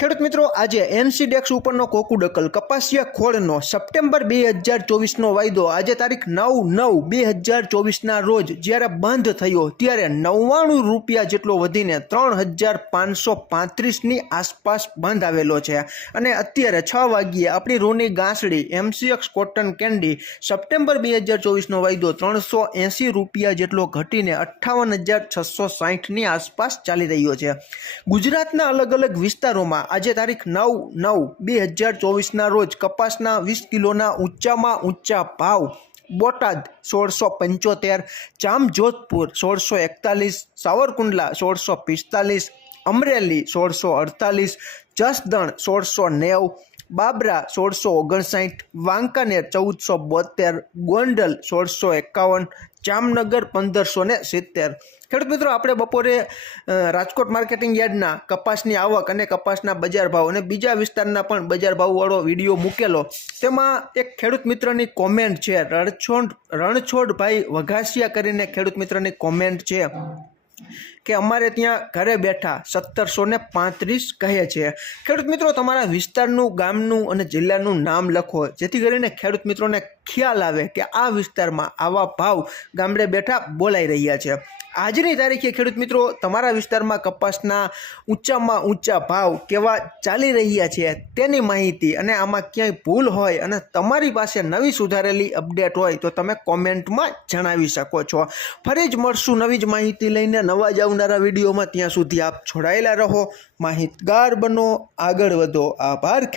ખેડૂત મિત્રો, આજે એનસીડેક્સ ઉપરનો કોકુડકલ કપાસિયા ખોળનો સપ્ટેમ્બર બે હજાર ચોવીસનો વાયદો. આજે તારીખ નવ નવ બે હજાર ચોવીસના રોજ જ્યારે બંધ થયો, ત્યારે નવ્વાણું રૂપિયા જેટલો વધીને ત્રણ હજાર પાંચસો પાંત્રીસની આસપાસ બંધ આવેલો છે. અને અત્યારે છ વાગ્યે આપણી રૂની ગાંસડી એમસીએક્સ કોટન કેન્ડી સપ્ટેમ્બર બે હજાર ચોવીસનો વાયદો ત્રણસો એંસી રૂપિયા જેટલો ઘટીને અઠ્ઠાવન હજાર છસો સાહીઠની આસપાસ ચાલી રહ્યો છે. ગુજરાતના અલગ અલગ વિસ્તારોમાં આજે તારીખ નવ નવ બે હજાર ચોવીસના રોજ કપાસના વીસ કિલોના ઊંચામાં ઊંચા ભાવ. બોટાદ સોળસો પંચોતેર, જામજોધપુર સોળસો એકતાલીસ, સાવરકુંડલા સોળસો પિસ્તાલીસ, અમરેલી સોળસો અડતાલીસ, જસદણ સોળસો નેવ, બાબરા સોળસો ઓગણસાઠ, વાંકાનેર ચૌદસો બોતેર, ગોંડલ સોળસો એકાવન જામનગર પંદરસો ને સિત્તેર. ખેડૂત મિત્રો, આપણે બપોરે રાજકોટ માર્કેટિંગ યાર્ડના કપાસની આવક અને કપાસના બજાર ભાવ અને બીજા વિસ્તારના પણ બજાર ભાવવાળો વીડિયો મૂકેલો. તેમાં એક ખેડૂત મિત્રની કોમેન્ટ છે. રણછોડ, રણછોડભાઈ વઘાસિયા કરીને ખેડૂત મિત્રની કોમેન્ટ છે કે અમારે ત્યાં ઘરે બેઠા સત્તરસો ને પાંત્રીસ કહે છે. ખેડૂત મિત્રો, તમારા વિસ્તારનું, ગામનું અને જિલ્લાનું નામ લખો. જેથી કરીને ખેડૂત મિત્રોને ખ્યાલ આવે કે આ વિસ્તારમાં આવા ભાવ ગામડે બેઠા બોલાઈ રહ્યા છે. આજની તારીખે ખેડૂત મિત્રો, તમારા વિસ્તારમાં કપાસના ઊંચામાં ઊંચા ભાવ કેવા ચાલી રહ્યા છે તેની માહિતી અને આમાં ક્યાંય ભૂલ હોય અને તમારી પાસે નવી સુધારેલી અપડેટ હોય તો તમે કોમેન્ટમાં જણાવી શકો છો. ફરી જ મળશું નવી જ માહિતી લઈને. નવા જ આવનારા વિડીયોમાં ત્યાં સુધી આપ જોડાયેલા રહો. માહિતગાર બનો, આગળ વધો. આભાર ખેડૂત